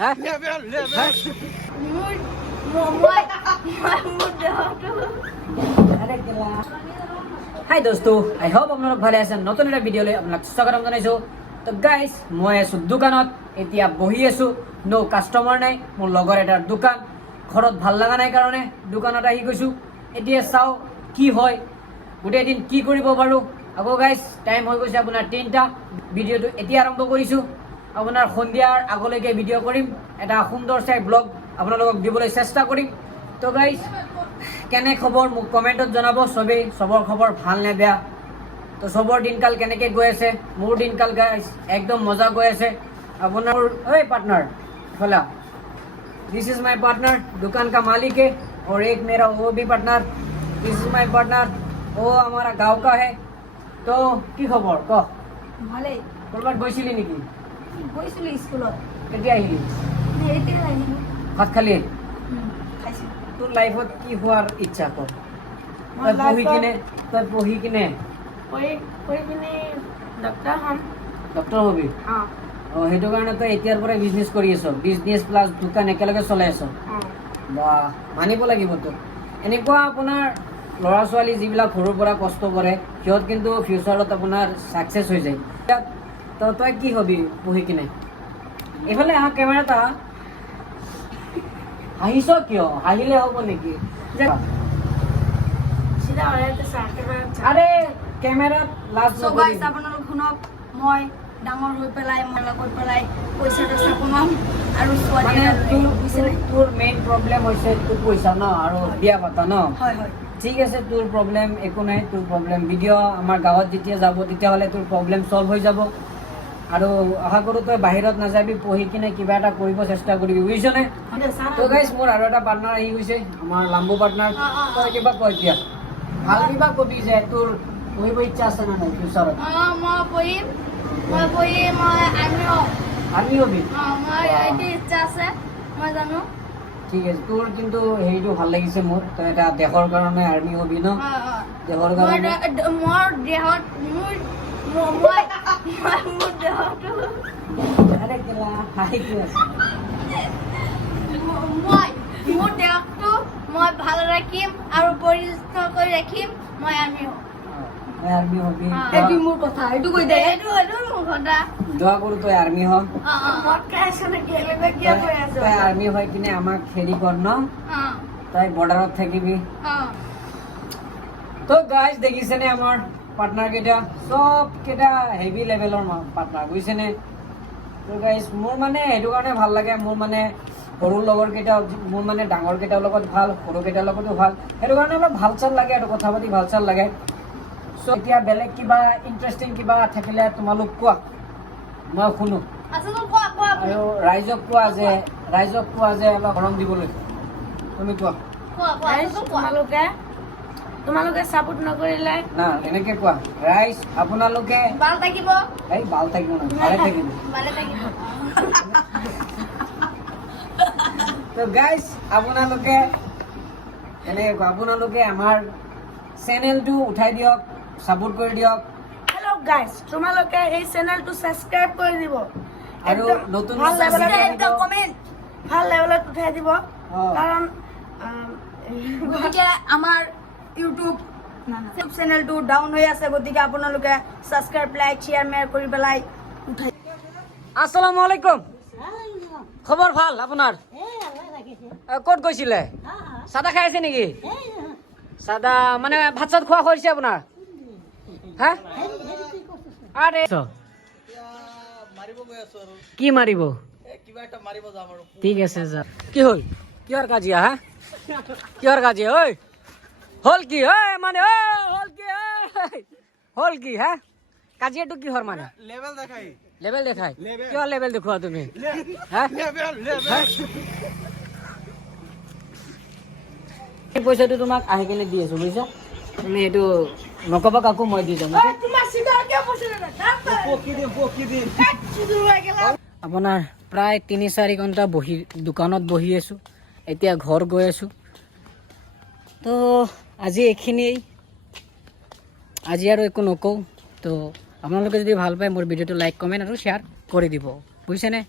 হা হাই দোস্তো আই হোপ আপোনালোক ভালে আছে নতুন এটা ভিডিঅ'লৈ আপোনাক স্বাগতম জনাইছোঁ তো গাইজ মই আছোঁ দোকানত এতিয়া বহি আছোঁ নো কাষ্টমাৰ নাই মোৰ লগৰ এটাৰ দোকান ঘৰত ভাল লগা নাই কাৰণে দোকানত আহি গৈছোঁ এতিয়া চাওঁ কি হয় গোটেই দিন কি কৰিব পাৰোঁ আকৌ গাইজ টাইম হৈ গৈছে আপোনাৰ 3টা ভিডিঅ'টো এতিয়া আৰম্ভ কৰিছোঁ আপোনাৰ সন্ধিয়াৰ আগলৈকে ভিডিঅ' কৰিম এটা সুন্দৰ চাই ব্লগ আপোনালোকক দিবলৈ চেষ্টা কৰিম তো গাইজ কেনে খবৰ মোক কমেণ্টত জনাব চবেই চবৰ খবৰ ভাল নে বেয়া তো চবৰ দিনকাল কেনেকৈ গৈ আছে মোৰ দিনকাল গাইজ একদম মজা গৈ আছে আপোনাৰ ओए पार्टनर खोला दिस इज माय पार्टनर दुकान का मालिक है और एक मेरा वो भी partner this is my partner वो हमारा गांव का है तो की खबर क ভালে কৰবাত গৈছিলি নেকি গৈছিলো স্কুলত কেতিয়া আহিলি এতিয়া আহিলো ভাত খালি খাইছো তোৰ লাইফত কি হোৱাৰ ইচ্ছা কৰ মোৰ তই পঢ়ি কিনে পঢ়ি পিনে ডক্টৰ হম ডক্টৰ হবি অঁ সেইটো কাৰণে তই এতিয়াৰ পৰাই বিজনেছ কৰি আছ বিজনেছ প্লাছ দোকান একেলগে চলাই আছ অঁ বা মানিব লাগিব তোক এনেকুৱা আপোনাৰ ল'ৰা ছোৱালী যিবিলাক সৰুৰ পৰা কষ্ট কৰে সিহঁত কিন্তু ফিউচাৰত আপোনাৰ ছাকচেছ হৈ যায় তো তই কি হবি পঢ়ি কিনে এইফালে আহা কেমেৰাত আহা হাঁহিছ কিয় হাঁহিলে হ'ব নেকি চিধা ওলাইতে চাকেবাৰে আৰে কেমেৰাত লাজ সো নকৰিবি গাইছ আপোনালোক শুনক মই ডাঙৰ হৈ পেলাই মলা কৰি পেলাই পইচা টইচা কমাম আৰু ছোৱালী মানে এটা লৈ বুজিছেনে তোৰ মেইন প্ৰব্লেম হৈছে তোৰ পইচা ন আৰু বিয়া পাতা ন হয় হয় ঠিক আছে তোৰ প্ৰব্লেম একো নাই তোৰ প্ৰব্লেম ভিডিঅ' আমাৰ গাঁৱত যেতিয়া যাব তেতিয়াহ'লে তোৰ প্ৰব্লেম চল্ভ হৈ যাব আৰু আশা কৰোঁ তই বাহিৰত নাযাবি পঢ়ি কিনে কিবা এটা কৰিব চেষ্টা কৰিবি বুজিছনে তো গাইছ মোৰ আৰু এটা পাৰ্টনাৰ আহি গৈছে আমাৰ লাম্বু পাৰ্টনাৰ তই কিবা কৈ এতিয়া ভাল কিবা কবি যে তোৰ পঢ়িব ইচ্ছা আছে নে নাই ফিউচাৰত মই পঢ়িম মই আৰ্মি হবি মই এইটো ইচ্ছা আছে মই জানো ঠিক আছে তোৰ কিন্তু হেৰিটো ভাল লাগিছে মোৰ তই এটা দেশৰ কাৰণে আৰ্মি হবি ন দেশৰ কাৰণে মোৰ দেহত মোৰ দেহটো আৰে কেলা হাঁহি কি আছে মোৰ দেহটো মই ভাল ৰাখিম আৰু পৰিষ্কাৰ কৰি ৰাখিম মই আৰ্মি হ'ম তই আৰ্মি হবি এইটো মোৰ কথা এইটো কৈ দে এইটো মোৰ কথা দোৱা কৰোঁ তই আৰ্মি হ মদ খাই আছ নেকি এনেকুৱা কিয় কৈ আছ তই আৰ্মি হৈ কিনে আমাক হেৰি কৰ ন তই বৰ্ডাৰত থাকিবি তো গাইজ দেখিছেনে আমাৰ পাৰ্টনাৰ কেইটা চব কেইটা হেভি লেভেলৰ পাৰ্টনাৰ বুজিছেনে তো গাইজ মোৰ মানে সেইটো কাৰণে ভাল লাগে মোৰ মানে সৰু লগৰ কেইটা মোৰ মানে ডাঙৰ কেইটাৰ লগত ভাল সৰু কেইটাৰ লগতো ভাল সেইটো কাৰণে অলপ ভাল চাল লাগে আৰু কথা পাতি ভাল চাল লাগে চ' এতিয়া বেলেগ কিবা ইণ্টাৰেষ্টিং কিবা থাকিলে তোমালোক কোৱা মই শুনো আৰু ৰাইজক কোৱা যে অলপ গৰম দিবলৈ তুমি কোৱা তোমালোকে ছাপোৰ্ট নকৰিলে না এনেকে কোৱা ৰাইজ আপোনালোকে ভাল থাকিব এই ভাল থাকিব না ভালে থাকিব ভালে থাকিব তো গাইজ আপোনালোকে আমাৰ চেনেলটো উঠাই দিয়ক ছাপোৰ্ট কৰি দিয়ক হেল্ল' গাইজ তোমালোকে এই চেনেলটো ছাবস্ক্ৰাইব কৰি দিব আৰু নতুন ভাল নতুন লেভেলত video একদম কমেণ্ট ভাল লেভেলত উঠাই দিব কাৰণ গতিকে আমাৰ ইউটিউব চেনেলটো ডাউন হৈ আছে গতিকে আপোনালোকে ছাবস্ক্ৰাইব লাইক শ্বেয়াৰ মেয়াৰ কৰি পেলাই উঠাই আসসালামু আলাইকুম খবৰ ভাল আপোনাৰ ক'ত গৈছিলে চাদা খাই আছে নেকি চাদা মানে ভাত চাত খোৱা হৈছে আপোনাৰ হা আৰে কি মাৰিব ঠিক আছে যা কি হ'ল কিহৰ কাজিয়া হা কিহৰ কাজিয়া ঐ হ'ল কি ঐ মানে হ'ল কি হা কাজিয়াটো কিহৰ মানে লেভেল দেখাই কিয় লেভেল দেখুৱা তুমি এই পইচাটো তোমাক আহি কিনে দি আছো বুজিছা তুমি এইটো নকবা কাকো মই দি যাম আপোনাৰ প্ৰায় 3-4 ঘণ্টা দোকানত বহি আছো এতিয়া ঘৰ গৈ আছো তো আজি এইখিনিয়েই আজি আৰু একো নকওঁ তো আপোনালোকে যদি ভাল পায় মোৰ ভিডিঅ'টো লাইক কমেণ্ট আৰু শ্বেয়াৰ কৰি দিব বুজিছেনে